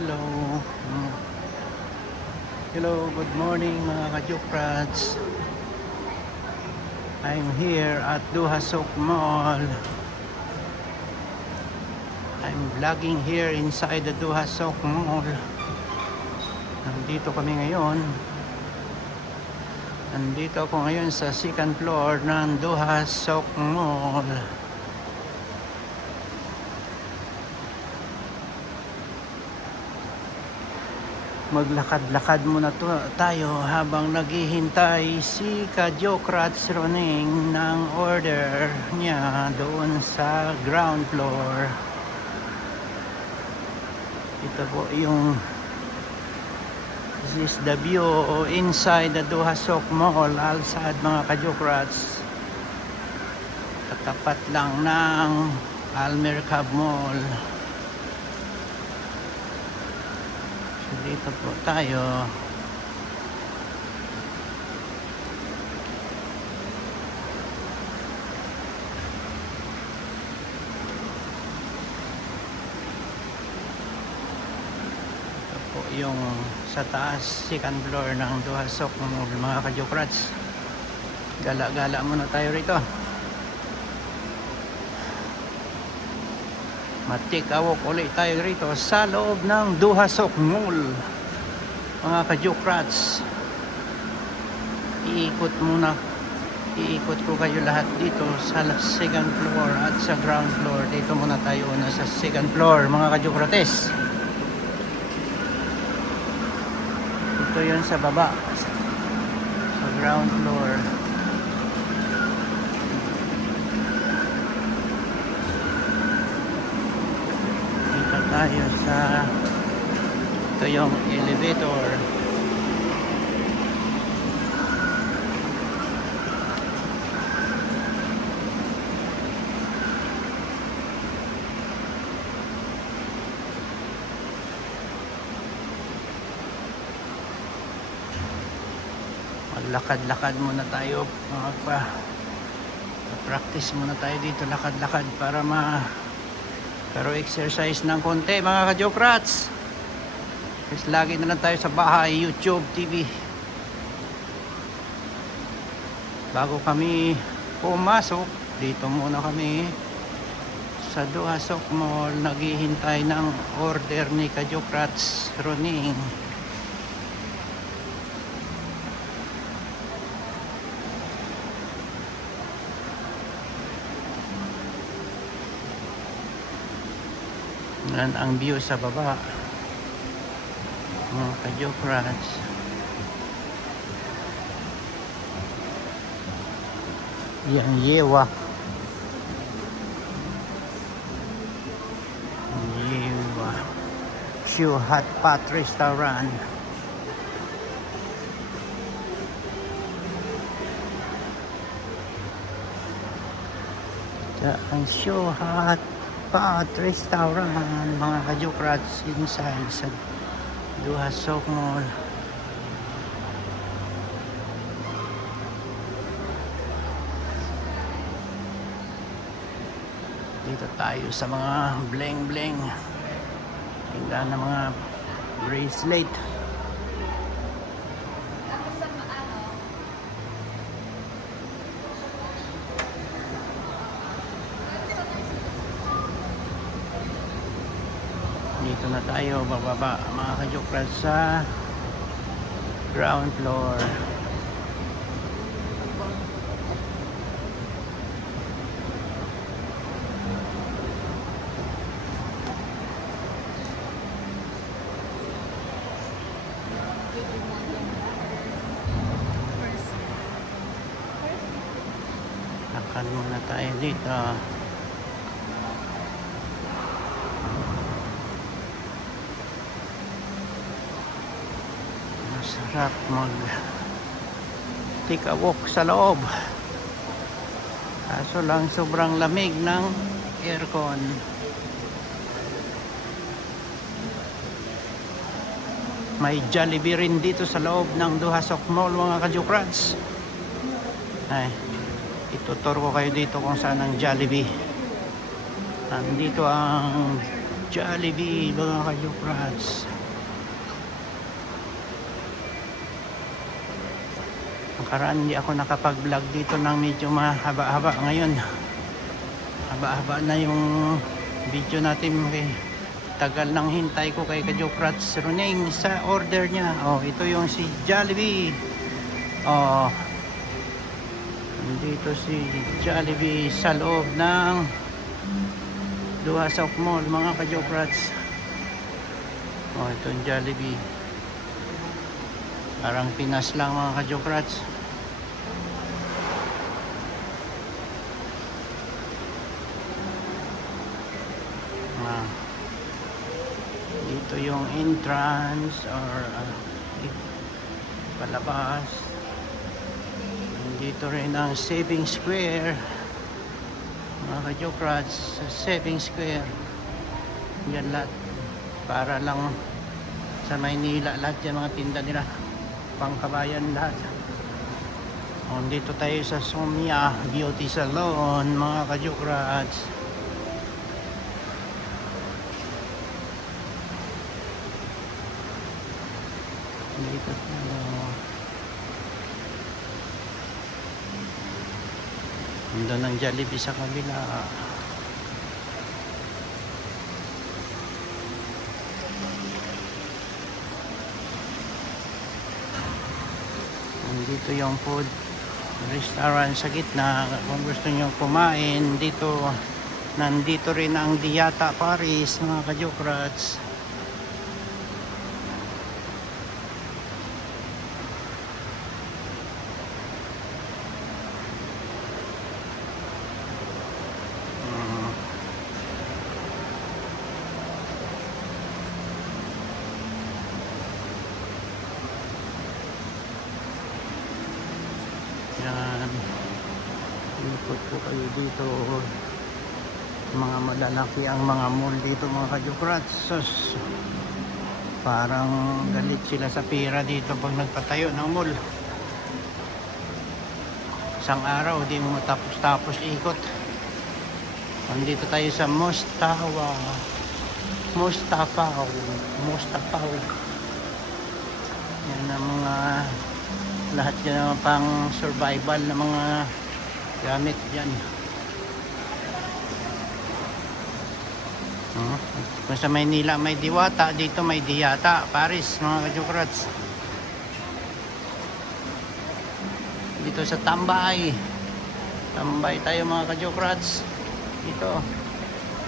Hello. Mm. Hello, good morning mga ka-Jukrats. I'm here at Duhasok Mall. I'm vlogging here inside the Duhasok Mall. Nandito kami ngayon. Nandito ako ngayon sa second floor ng Duhasok Mall. Maglakad-lakad muna tayo habang naghihintay si ka-Jukrats Roning ng order niya doon sa ground floor. Ito po yung this is the view inside the Duhasok Mall outside mga ka-Jukrats. Katapat lang ng Almercab Mall. Dito po tayo. Ito po yung sa taas, second floor ng Duhasok Mall mga ka-Jukrats. Gala-gala muna tayo rito. Matik-awok ulit tayo rito sa loob ng Duhasok Mall mga ka-Jukrats. Iikot ko kayo lahat dito sa second floor at sa ground floor. Dito muna tayo na sa second floor mga ka-Jukrates. Ito yun sa baba sa ground floor. Tayo sa ito yung elevator. Maglakad-lakad muna tayo, practice muna tayo dito, lakad-lakad para pero exercise ng konti mga ka-Jukrats. Kasi lagi na lang tayo sa bahay, YouTube, TV. Bago kami pumasok, dito muna kami sa Duhasok Mall. Naghihintay ng order ni ka-Jukrats Roning. Yan ang view sa baba mga ka-Jukrats. Yan Yewa Shoe Hot Pot Restaurant. Ang Shoe Hot Pot Restaurant mga ka-Jukrats inside sa Duhasok Mall. Dito tayo sa mga bling bling, tingnan ng mga bracelet. Dito na tayo bababa mga ka-Jukrats sa ground floor. Lakad muna tayo dito. Masarap take a walk sa loob. Kaso lang sobrang lamig ng aircon. May Jollibee rin dito sa loob ng Duhasok Mall mga ka-Jukrats. Ay, ituturo ko kayo dito kung saan ang Jollibee. Nandito ang Jollibee mga ka-Jokrats. Nakaraan hindi ako nakapag-vlog dito ng medyo mahaba-haba. Ngayon haba-haba na yung video natin. Tagal ng hintay ko kay ka-Jokrats Running sa order niya. Ito yung si Jollibee. Dito si Jollibee sa loob ng Duhasok Mall mga ka-Jokrats. Ito yung Jollibee. Parang Pinas lang mga ka-Jokrats. Dito yung entrance or palabas. Dito rin ang Saving Square mga ka-Jokrats. Saving Square yan lahat para lang sa Maynila. Lahat yan mga tinda nila pangkabayan lahat. Dito tayo sa Somia Beauty Salon mga ka-Jokrats. Dito nandun ang Jollibee sa kabila. Dito yung food restaurant sa gitna. Kung gusto nyo kumain dito, nandito rin ang Diata Paris mga ka-Jokrats. Yan, ikot ko kayo dito. Mga malalaki ang mga mall dito mga ka-Jokrats. Parang galit sila sa pera dito pag nagpatayo ng mall. Isang araw di mo matapos-tapos ikot. Nandito tayo sa Mustapao. Yan ang mga lahat yan pang survival na mga gamit dyan. Kung sa Maynila may Diwata, dito may Diata Paris mga ka-Jokrats. Dito sa Tambay tayo mga ka-Jokrats.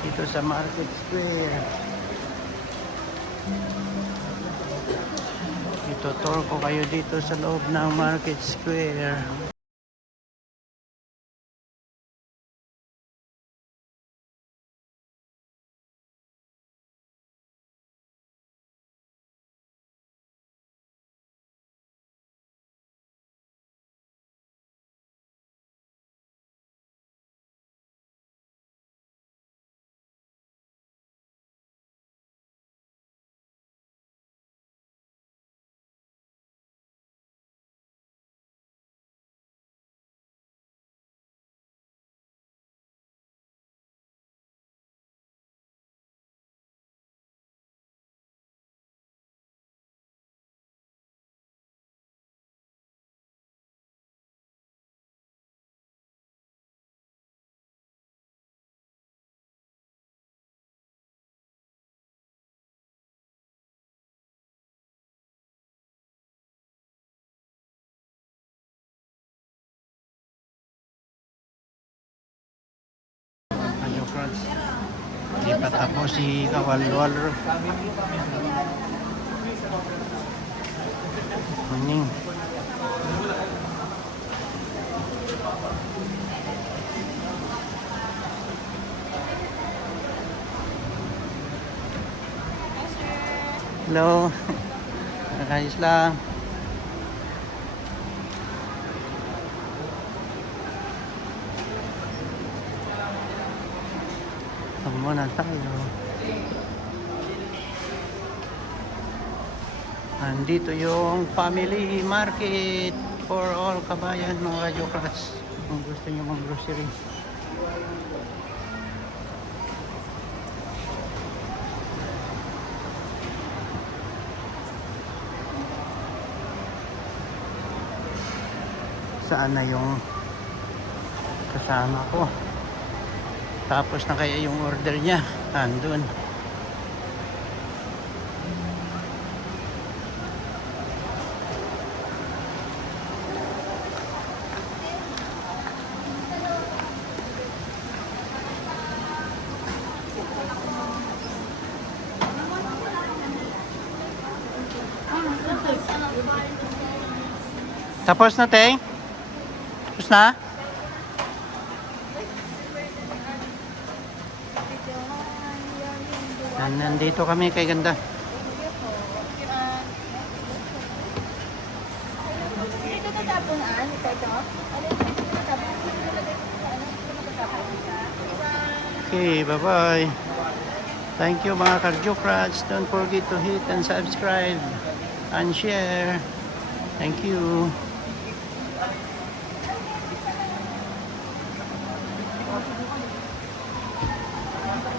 Dito sa Market Square. Tour ko kayo dito sa loob ng Market Square. Jokrats. Di pa tapos si Kawalwal. Maning. Hello. Ayos lang. Muna tayo. Andito yung family market for all kabayan mga Jokrats. Kung gusto nyo mag-grocery. saan na yung kasama ko. Tapos na kaya yung order niya. Andun. Tapos na, Teng? Tapos na? Nandito kami kay ganda. Okay, bye-bye. Thank you mga Cardiocrats. Don't forget to hit and subscribe and share. Thank you.